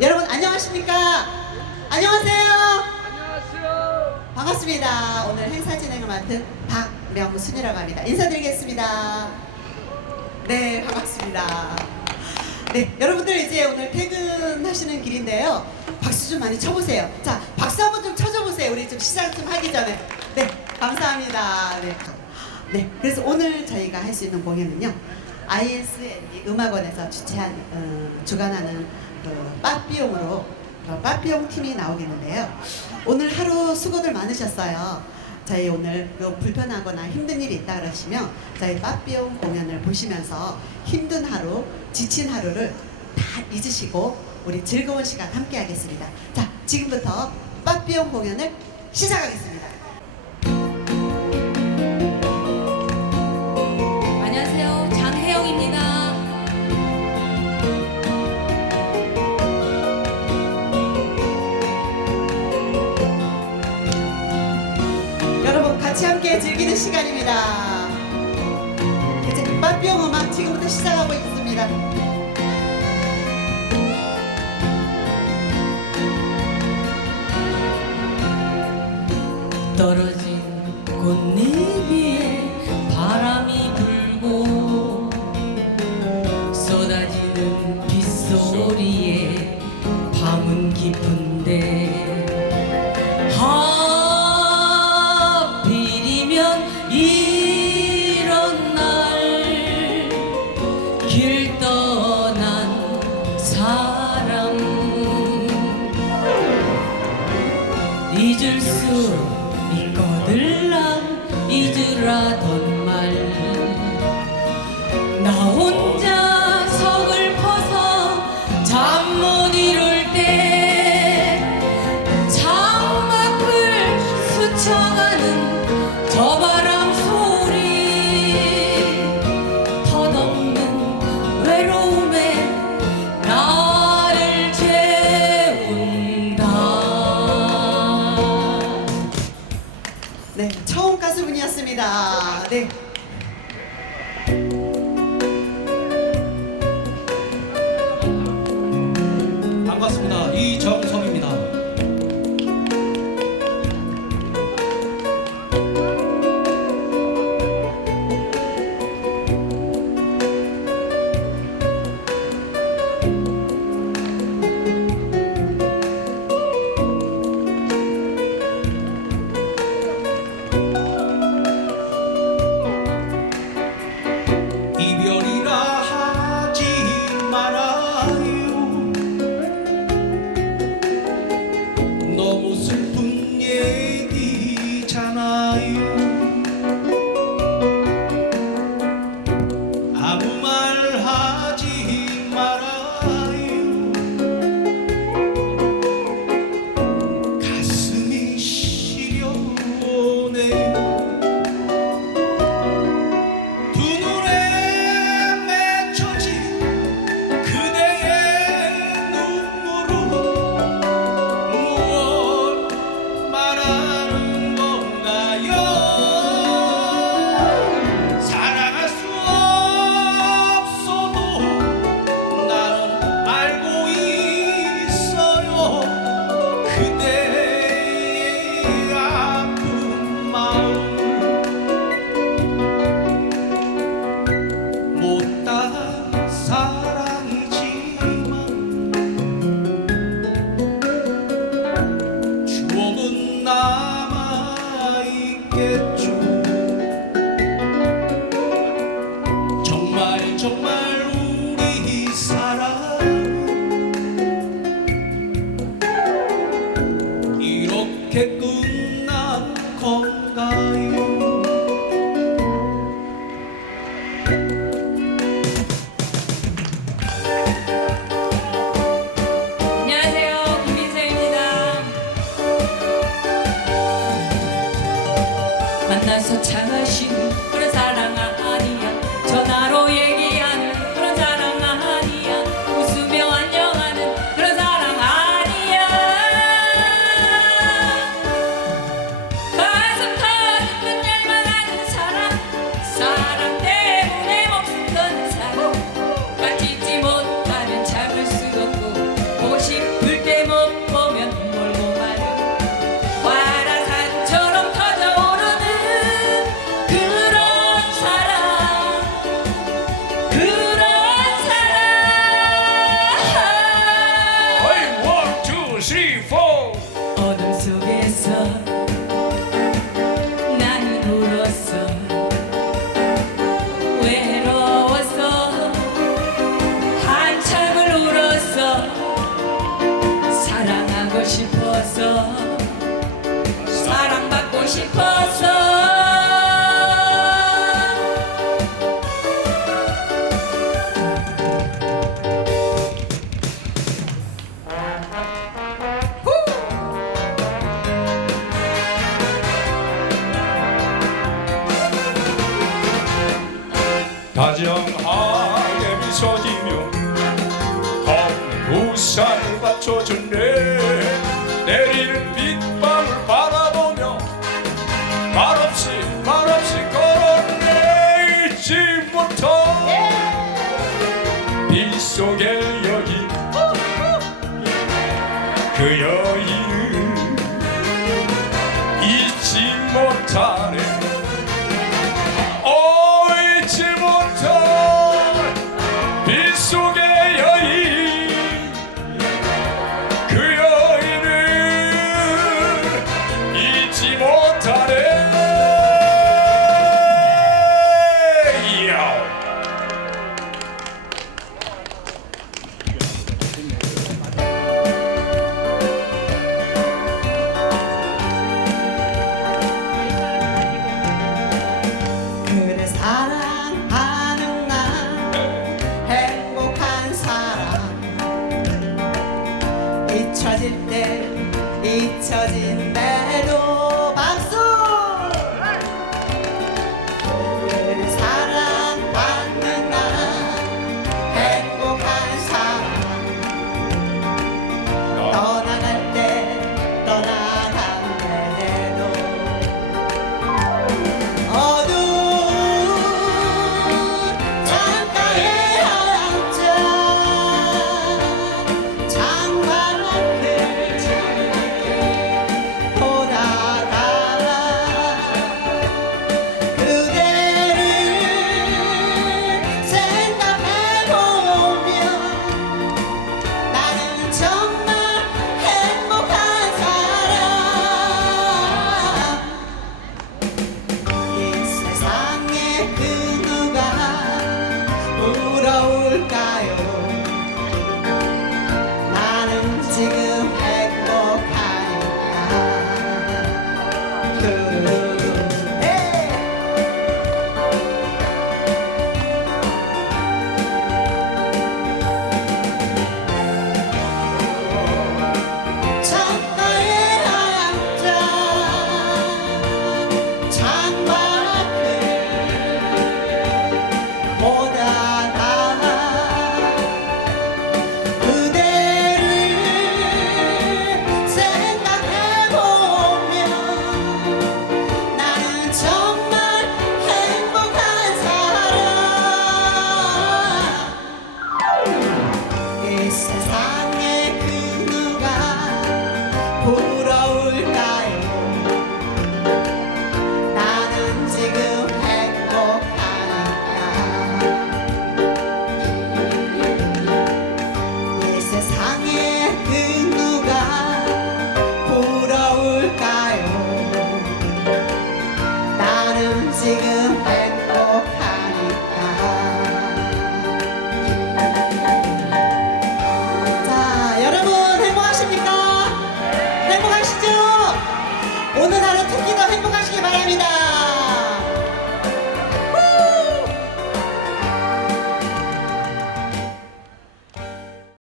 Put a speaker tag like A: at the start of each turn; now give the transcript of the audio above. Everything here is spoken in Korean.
A: 여러분 안녕하십니까? 안녕하세요.
B: 안녕하세요.
A: 반갑습니다. 오늘 행사 진행을 맡은 박명순이라고 합니다. 인사드리겠습니다. 네, 반갑습니다. 네, 여러분들 이제 오늘 퇴근하시는 길인데요. 박수 좀 많이 쳐보세요. 자, 박수 한번 좀 쳐줘보세요. 우리 좀 시작 좀 하기 전에. 네, 감사합니다. 네. 네, 그래서 오늘 저희가 할 수 있는 공연은요. ISND 음악원에서 주최한, 어, 주관하는 그 빠삐용으로 어, 빠삐용 팀이 나오겠는데요. 오늘 하루 수고들 많으셨어요. 저희 오늘 뭐 불편하거나 힘든 일이 있다 그러시면 저희 빠삐용 공연을 보시면서 힘든 하루, 지친 하루를 다 잊으시고 우리 즐거운 시간 함께 하겠습니다. 자, 지금부터 빠삐용 공연을 시작하겠습니다. 지금부터 시작하고 있습니다.
C: 떨어진 꽃잎 위에 바람이 불고 쏟아지는 빗소리에 잊을 수 있거든 난 잊으라던 말. 나 혼자
A: 가수분이었습니다. 네.
B: 정말
A: 사랑에 미소지며 검우살 받쳐준네 내리는 빗방울 바라보며 말없이 말없이 걸어내지 못하 빗속의 여기 그여